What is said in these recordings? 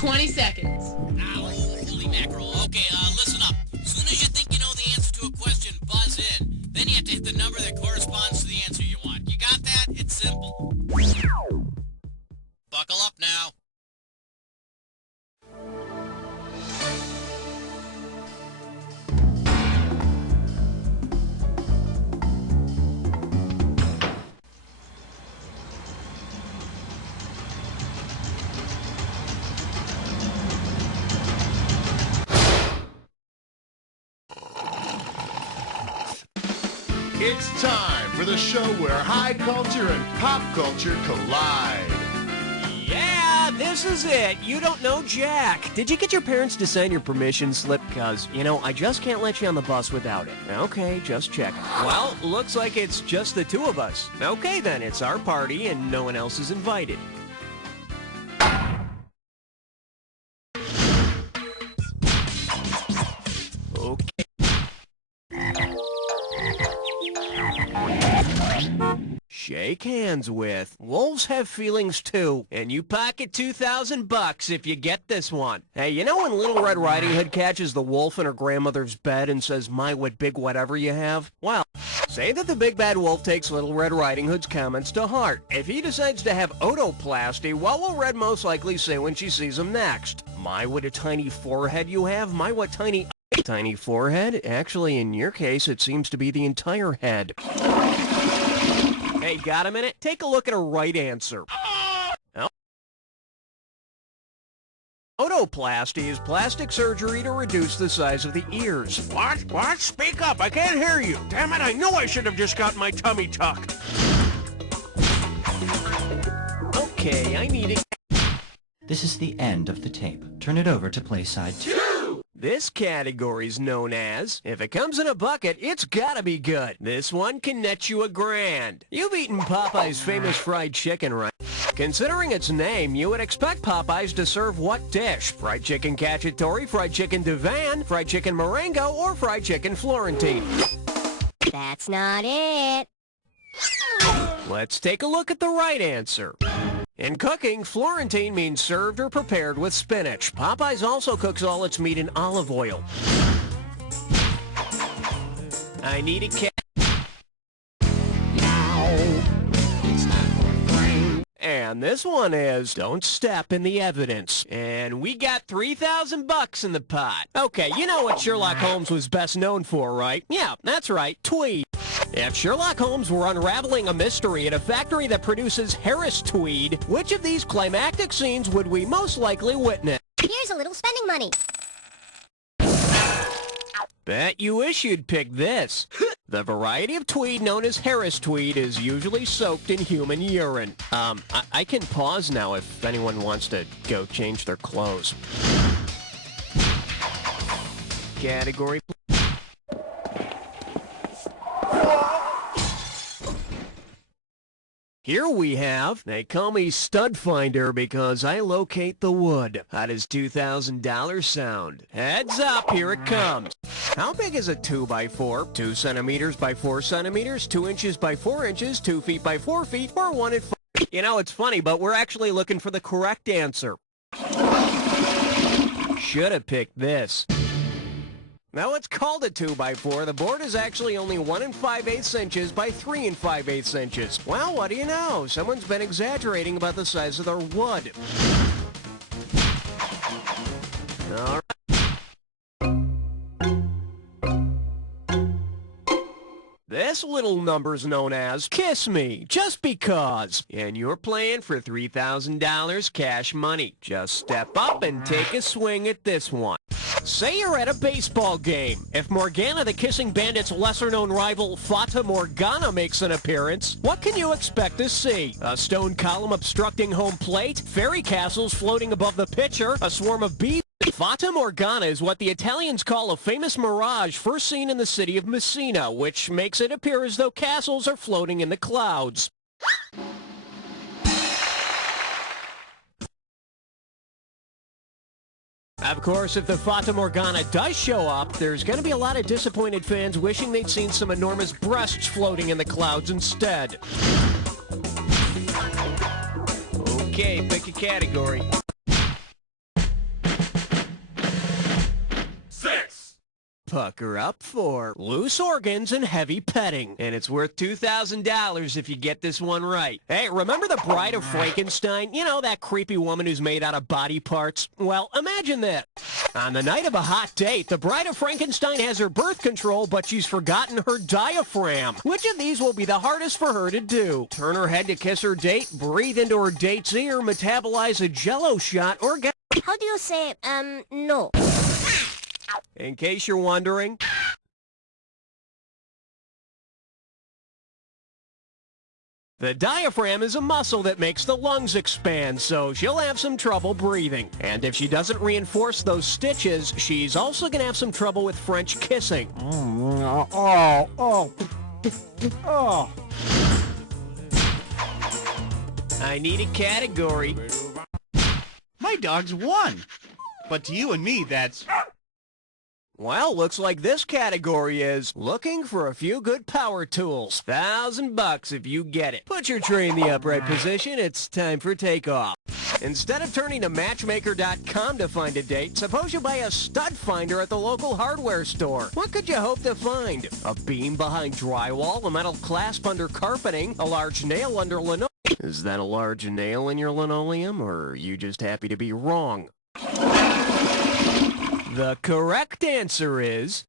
20 seconds. Holy mackerel. Okay, listen up. As soon as you think you know the answer to a question, buzz in. Then you have to hit the number that corresponds to the answer you want. You got that? It's simple. Buckle up now. It's time for the show where high culture and pop culture collide. Yeah, this is it. You don't know Jack. Did you get your parents to sign your permission slip? Because, I just can't let you on the bus without it. Okay, just check. Well, looks like it's just the two of us. Okay, then, it's our party and no one else is invited. Okay. Shake hands with. Wolves have feelings too, and you pocket $2,000 if you get this one. Hey, you know when Little Red Riding Hood catches the wolf in her grandmother's bed and says, "My, what big whatever you have"? Well, say that the big bad wolf takes Little Red Riding Hood's comments to heart. If he decides to have otoplasty, what will Red most likely say when she sees him next? "My, what a tiny forehead you have. My, what tiny forehead?" Actually, in your case, it seems to be the entire head. Hey, got a minute? Take a look at a right answer. Oh. Otoplasty is plastic surgery to reduce the size of the ears. What? What? Speak up. I can't hear you. Damn it, I know I should have just gotten my tummy tucked. Okay, I need it. This is the end of the tape. Turn it over to play side 2. This category's known as, if it comes in a bucket, it's gotta be good. This one can net you $1,000. You've eaten Popeye's famous fried chicken, right? Considering its name, you would expect Popeyes to serve what dish? Fried chicken cacciatore, fried chicken divan, fried chicken Marengo, or fried chicken Florentine? That's not it. Let's take a look at the right answer. In cooking, Florentine means served or prepared with spinach. Popeyes also cooks all its meat in olive oil. I need a cat. And this one is, don't step in the evidence. And we got $3,000 in the pot. Okay, you know what Sherlock Holmes was best known for, right? Yeah, that's right, tweed. If Sherlock Holmes were unraveling a mystery at a factory that produces Harris tweed, which of these climactic scenes would we most likely witness? Here's a little spending money. Bet you wish you'd pick this. The variety of tweed known as Harris tweed is usually soaked in human urine. I can pause now if anyone wants to go change their clothes. Category. Here we have, they call me Stud Finder because I locate the wood. How does $2,000 sound? Heads up, here it comes. How big is a 2x4? 2 centimeters by 4 centimeters, 2 inches by 4 inches, 2 feet by 4 feet, or 1 and 5? You know, it's funny, but we're actually looking for the correct answer. Should have picked this. Now it's called a 2x4. The board is actually only 1 5/8 inches by 3 5/8 inches. Well, what do you know? Someone's been exaggerating about the size of their wood. All right. This little number's known as Kiss Me, just because. And you're playing for $3,000 cash money. Just step up and take a swing at this one. Say you're at a baseball game. If Morgana the Kissing Bandit's lesser-known rival, Fata Morgana, makes an appearance, what can you expect to see? A stone column obstructing home plate? Fairy castles floating above the pitcher? A swarm of bees? Fata Morgana is what the Italians call a famous mirage first seen in the city of Messina, which makes it appear as though castles are floating in the clouds. Of course, if the Fata Morgana does show up, there's going to be a lot of disappointed fans wishing they'd seen some enormous breasts floating in the clouds instead. Okay, pick a category. Pucker up for loose organs and heavy petting. And it's worth $2,000 if you get this one right. Hey, remember the Bride of Frankenstein? You know, that creepy woman who's made out of body parts? Well, imagine this. On the night of a hot date, the Bride of Frankenstein has her birth control, but she's forgotten her diaphragm. Which of these will be the hardest for her to do? Turn her head to kiss her date, breathe into her date's ear, metabolize a Jell-O shot, or get... How do you say, no? In case you're wondering... The diaphragm is a muscle that makes the lungs expand, so she'll have some trouble breathing. And if she doesn't reinforce those stitches, she's also going to have some trouble with French kissing. I need a category. My dog's won. But to you and me, that's... Well, looks like this category is looking for a few good power tools. $1,000 if you get it. Put your tray in the upright position. It's time for takeoff. Instead of turning to Matchmaker.com to find a date, suppose you buy a stud finder at the local hardware store. What could you hope to find? A beam behind drywall, a metal clasp under carpeting, a large nail under linoleum. Is that a large nail in your linoleum, or are you just happy to be wrong? The correct answer is...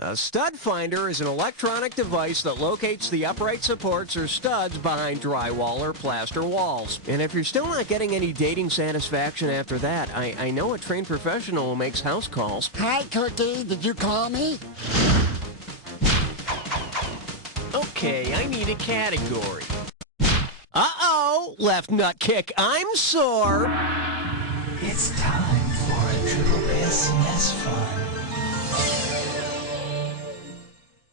A stud finder is an electronic device that locates the upright supports or studs behind drywall or plaster walls. And if you're still not getting any dating satisfaction after that, I know a trained professional who makes house calls. Hi, Cookie. Did you call me? Okay, I need a category. Uh-oh! Left nut kick. I'm sore. It's time for a Triple SMS fun.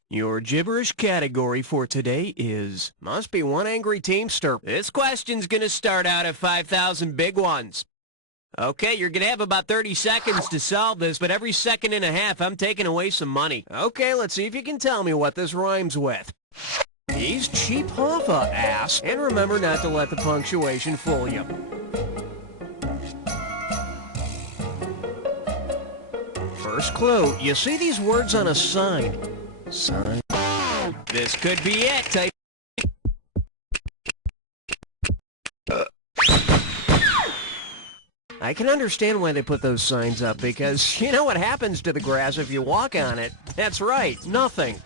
Your gibberish category for today is... Must be one angry teamster. This question's gonna start out at 5,000 big ones. Okay, you're gonna have about 30 seconds to solve this, but every second and a half, I'm taking away some money. Okay, let's see if you can tell me what this rhymes with. He's cheap Hoffa, ass. And remember not to let the punctuation fool you. First clue, you see these words on a sign. Sign. This could be it. Type. I can understand why they put those signs up, because you know what happens to the grass if you walk on it. That's right, nothing.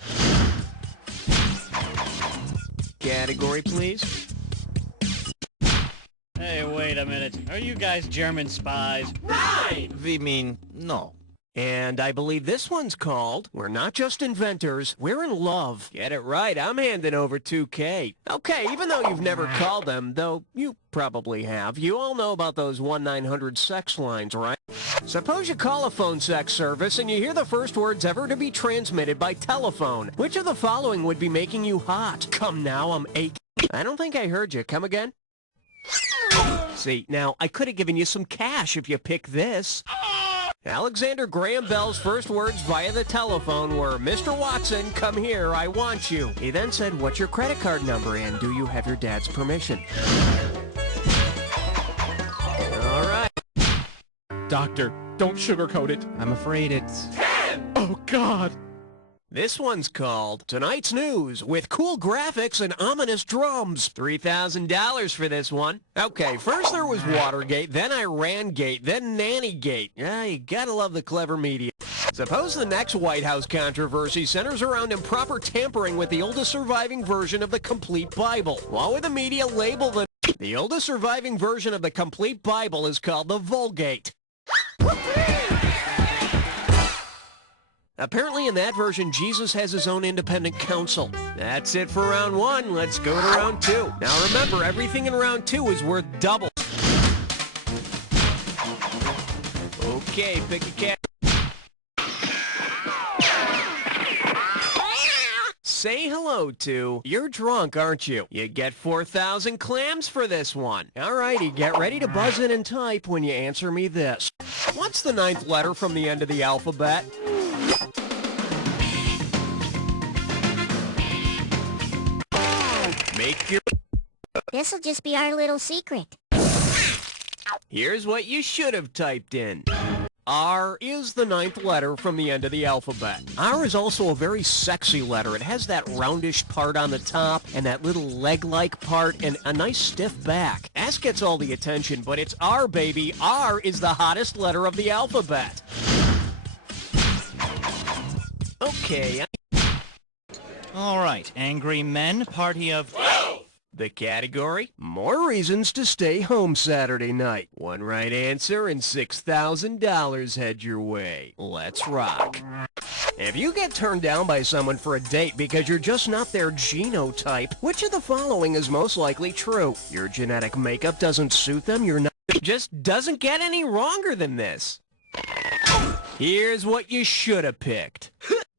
Category, please. Hey, wait a minute. Are you guys German spies? Right! We mean, no. And I believe this one's called, We're Not Just Inventors, We're in Love. Get it right, I'm handing over $2K. Okay, even though you've never called them, though you probably have, you all know about those 1-900 sex lines, right? Suppose you call a phone sex service and you hear the first words ever to be transmitted by telephone. Which of the following would be making you hot? Come now, I'm aching. I don't think I heard you. Come again? See, now, I could have given you some cash if you picked this. Alexander Graham Bell's first words via the telephone were, Mr. Watson, come here, I want you. He then said, what's your credit card number and do you have your dad's permission? All right. Doctor, don't sugarcoat it. I'm afraid it's... Oh, God. This one's called Tonight's News with cool graphics and ominous drums. $3,000 for this one. Okay, first there was Watergate, then Iran-gate, then Nanny-gate. Yeah, you gotta love the clever media. Suppose the next White House controversy centers around improper tampering with the oldest surviving version of the complete Bible. What would the media label the... The oldest surviving version of the complete Bible is called the Vulgate. Apparently in that version, Jesus has his own independent council. That's it for round one. Let's go to round two. Now remember, everything in round two is worth double. Okay, pick a cat. Say hello to, you're drunk, aren't you? You get 4,000 clams for this one. Alrighty, get ready to buzz in and type when you answer me this. What's the 9th letter from the end of the alphabet? Make your... This'll just be our little secret. Here's what you should have typed in. R is the 9th letter from the end of the alphabet. R is also a very sexy letter. It has that roundish part on the top and that little leg-like part and a nice stiff back. S gets all the attention, but it's R, baby. R is the hottest letter of the alphabet. Okay. All right, angry men, party of... The category? More reasons to stay home Saturday night. One right answer and $6,000 head your way. Let's rock. If you get turned down by someone for a date because you're just not their genotype, which of the following is most likely true? Your genetic makeup doesn't suit them, you're not... Just doesn't get any wronger than this. Here's what you should have picked.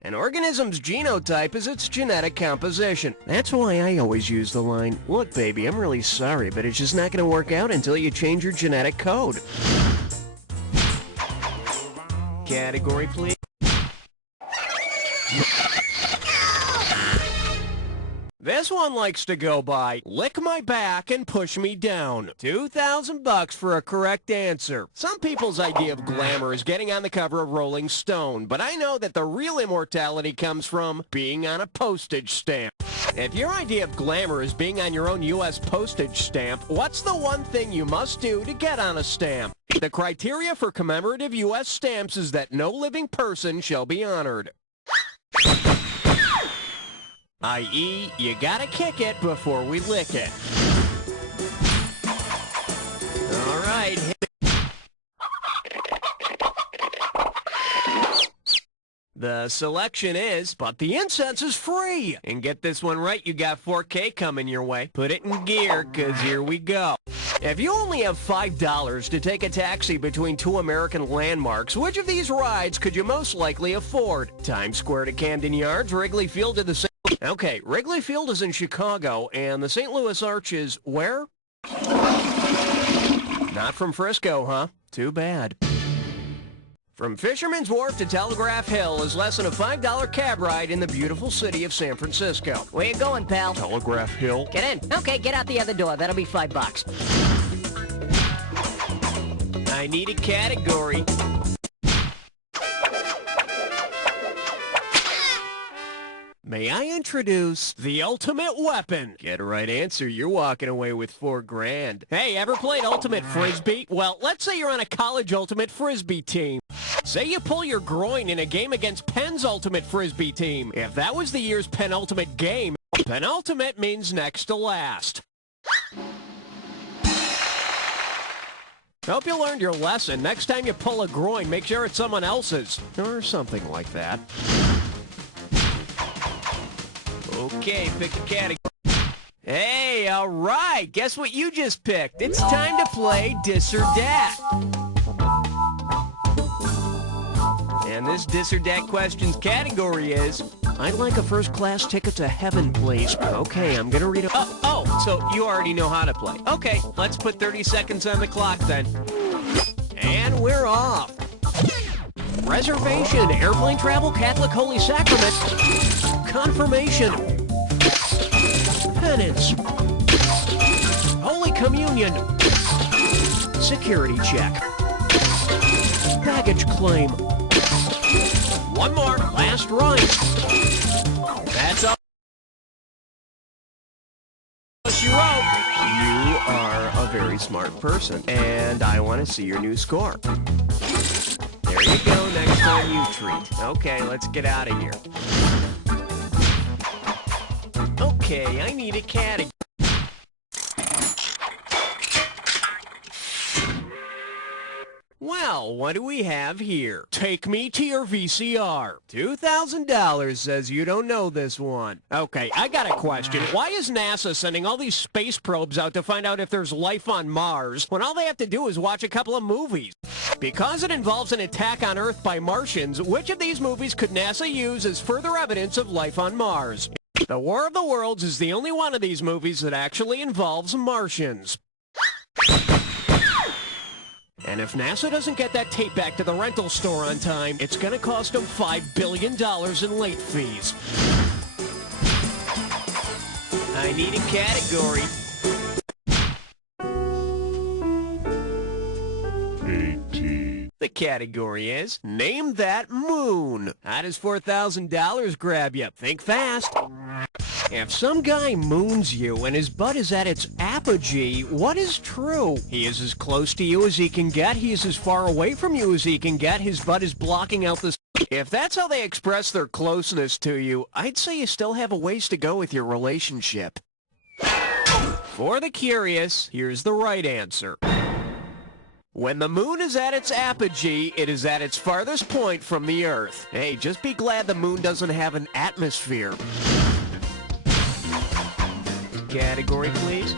An organism's genotype is its genetic composition. That's why I always use the line, look, baby, I'm really sorry, but it's just not going to work out until you change your genetic code. Category, please. This one likes to go by, lick my back and push me down. $2,000 for a correct answer. Some people's idea of glamour is getting on the cover of Rolling Stone, but I know that the real immortality comes from being on a postage stamp. If your idea of glamour is being on your own U.S. postage stamp, what's the one thing you must do to get on a stamp? The criteria for commemorative U.S. stamps is that no living person shall be honored. I.e., you gotta kick it before we lick it. All right, hit it. The selection is, but the incense is free. And get this one right, you got 4K coming your way. Put it in gear, 'cause here we go. If you only have $5 to take a taxi between two American landmarks, which of these rides could you most likely afford? Times Square to Camden Yards, Wrigley Field to the St. Okay, Wrigley Field is in Chicago, and the St. Louis Arch is where? Not from Frisco, huh? Too bad. From Fisherman's Wharf to Telegraph Hill is less than a $5 cab ride in the beautiful city of San Francisco. Where you going, pal? Telegraph Hill. Get in. Okay, get out the other door. That'll be $5. I need a category. May I introduce the ultimate weapon? Get a right answer, you're walking away with $4,000. Hey, ever played Ultimate Frisbee? Well, let's say you're on a college Ultimate Frisbee team. Say you pull your groin in a game against Penn's Ultimate Frisbee team. If that was the year's penultimate game, penultimate means next to last. Hope you learned your lesson. Next time you pull a groin, make sure it's someone else's. Or something like that. Okay, pick a category. Hey, all right. Guess what you just picked? It's time to play Dis or Dat. And this Dis or Dat questions category is, I'd like a first-class ticket to heaven, please. Okay, I'm gonna read it. Oh, so you already know how to play. Okay, let's put 30 seconds on the clock then. And we're off. Reservation, airplane travel, Catholic Holy Sacrament, confirmation, penance, Holy Communion, security check, baggage claim. One more, last right. That's all you wrote. You are a very smart person, and I want to see your new score. There you go, next time you treat. Okay, let's get out of here. Okay, I need a category. Well, what do we have here? Take me to your VCR. $2,000 says you don't know this one. Okay, I got a question. Why is NASA sending all these space probes out to find out if there's life on Mars when all they have to do is watch a couple of movies? Because it involves an attack on Earth by Martians, which of these movies could NASA use as further evidence of life on Mars? The War of the Worlds is the only one of these movies that actually involves Martians. And if NASA doesn't get that tape back to the rental store on time, it's going to cost them $5 billion in late fees. I need a category. category is Name That Moon. How does $4,000 grab you? Think fast. If some guy moons you and his butt is at its apogee, what is true? He is as close to you as he can get. He is as far away from you as he can get. His butt is blocking out the... If that's how they express their closeness to you, I'd say you still have a ways to go with your relationship. For the curious, here's the right answer. When the moon is at its apogee, it is at its farthest point from the Earth. Hey, just be glad the moon doesn't have an atmosphere. Category, please.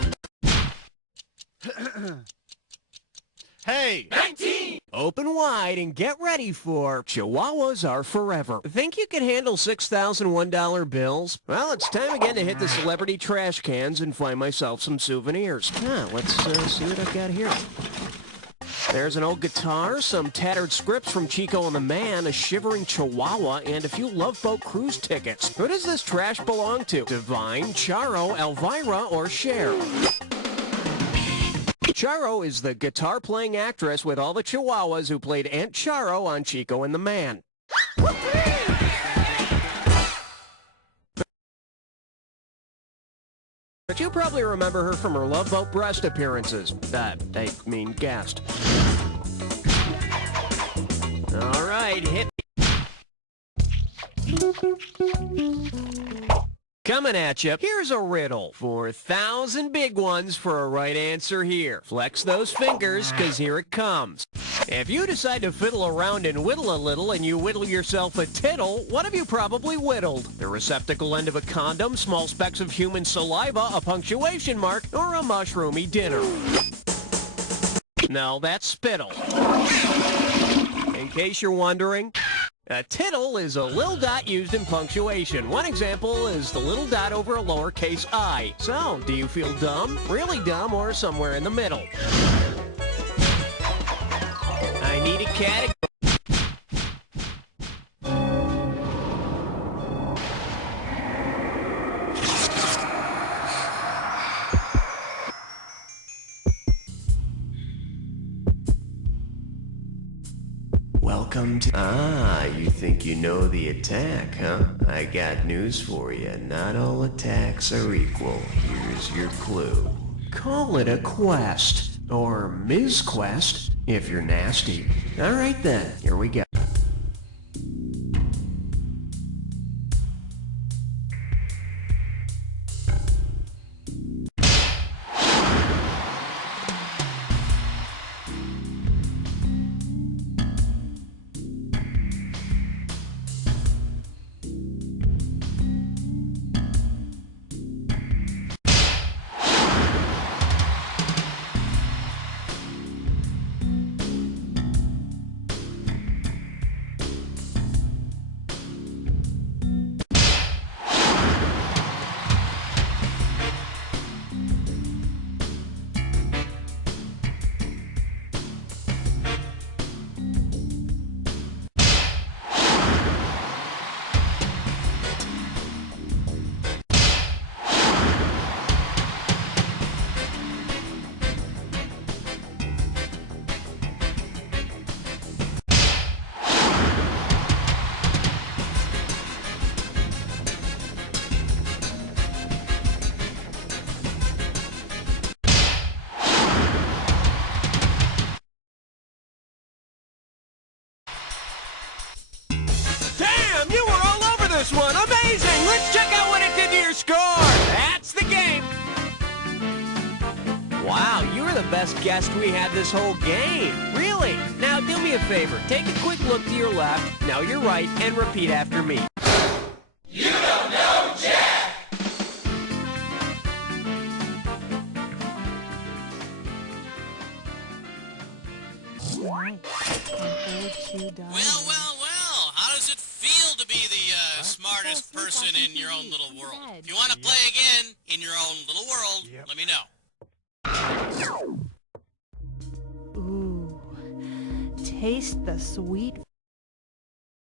Hey! 19! Open wide and get ready for Chihuahuas Are Forever. Think you can handle $6,001 bills? Well, it's time again to hit the celebrity trash cans and find myself some souvenirs. Let's see what I've got here. There's an old guitar, some tattered scripts from Chico and the Man, a shivering chihuahua, and a few Love Boat cruise tickets. Who does this trash belong to? Divine, Charo, Elvira, or Cher? Charo is the guitar-playing actress with all the chihuahuas who played Aunt Charo on Chico and the Man. But you probably remember her from her Love Boat breast appearances. I mean guest. All right, hit me. Coming at you, here's a riddle. 4,000 big ones for a right answer here. Flex those fingers, because here it comes. If you decide to fiddle around and whittle a little and you whittle yourself a tittle, what have you probably whittled? The receptacle end of a condom, small specks of human saliva, a punctuation mark, or a mushroomy dinner? No, that's spittle. In case you're wondering, a tittle is a little dot used in punctuation. One example is the little dot over a lowercase I. So, do you feel dumb, really dumb, or somewhere in the middle? I need a category. Welcome to... you think you know the attack, huh? I got news for you. Not all attacks are equal. Here's your clue. Call it a quest. Or Ms. Quest, if you're nasty. Alright then, here we go. This one. Amazing! Let's check out what it did to your score! That's the game! Wow, you were the best guest we had this whole game. Really? Now do me a favor. Take a quick look to your left, now your right, and repeat after me. You don't know Jack! Well, how does it feel to be the smartest person in your own little world? If you want to play again in your own little world, let me know. Ooh, taste the sweet